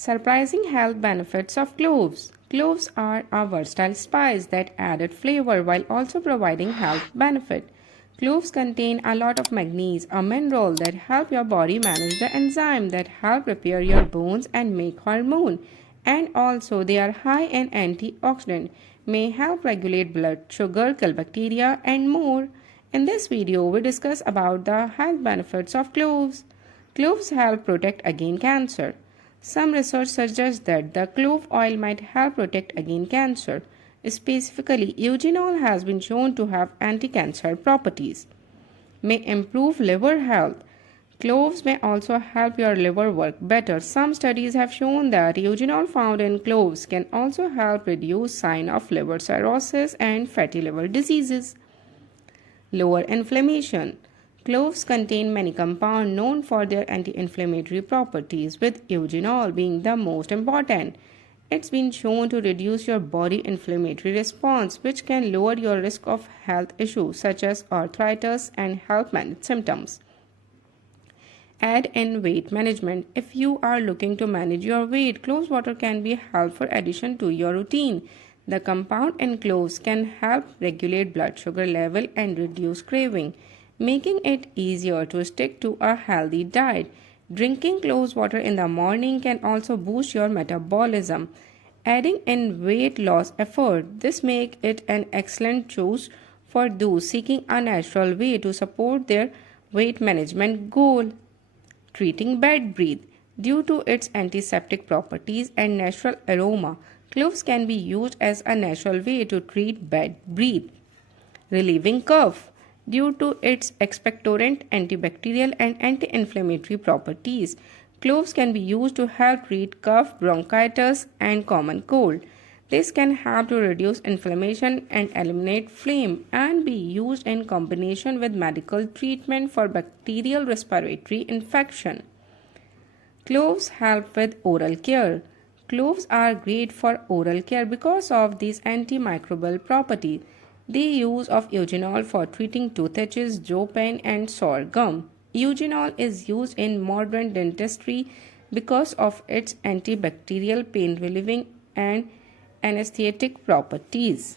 Surprising health benefits of cloves. Cloves are a versatile spice that added flavor while also providing health benefit. Cloves contain a lot of manganese, a mineral that help your body manage the enzyme that help repair your bones and make hormone. And also they are high in antioxidant, may help regulate blood sugar, kill bacteria and more. In this video we discuss about the health benefits of cloves. Cloves help protect against cancer. Some research suggests that the clove oil might help protect against cancer. Specifically, eugenol has been shown to have anti-cancer properties. May improve liver health. Cloves may also help your liver work better. Some studies have shown that eugenol found in cloves can also help reduce sign of liver cirrhosis and fatty liver diseases. Lower inflammation. Cloves contain many compounds known for their anti-inflammatory properties, with eugenol being the most important. It's been shown to reduce your body inflammatory response, which can lower your risk of health issues such as arthritis and help manage symptoms. Add in weight management. If you are looking to manage your weight, clove water can be a helpful addition to your routine. The compound in cloves can help regulate blood sugar level and reduce craving, making it easier to stick to a healthy diet. Drinking clove water in the morning can also boost your metabolism, adding in weight loss effort. This makes it an excellent choice for those seeking a natural way to support their weight management goal. Treating bad breath. Due to its antiseptic properties and natural aroma, cloves can be used as a natural way to treat bad breath. Relieving cough. Due to its expectorant, antibacterial and anti-inflammatory properties, cloves can be used to help treat cough, bronchitis and common cold. This can help to reduce inflammation and eliminate phlegm and be used in combination with medical treatment for bacterial respiratory infection. Cloves help with oral care. Cloves are great for oral care because of these antimicrobial properties. The use of eugenol for treating toothaches, jaw pain and sore gum. Eugenol is used in modern dentistry because of its antibacterial, pain relieving and anesthetic properties.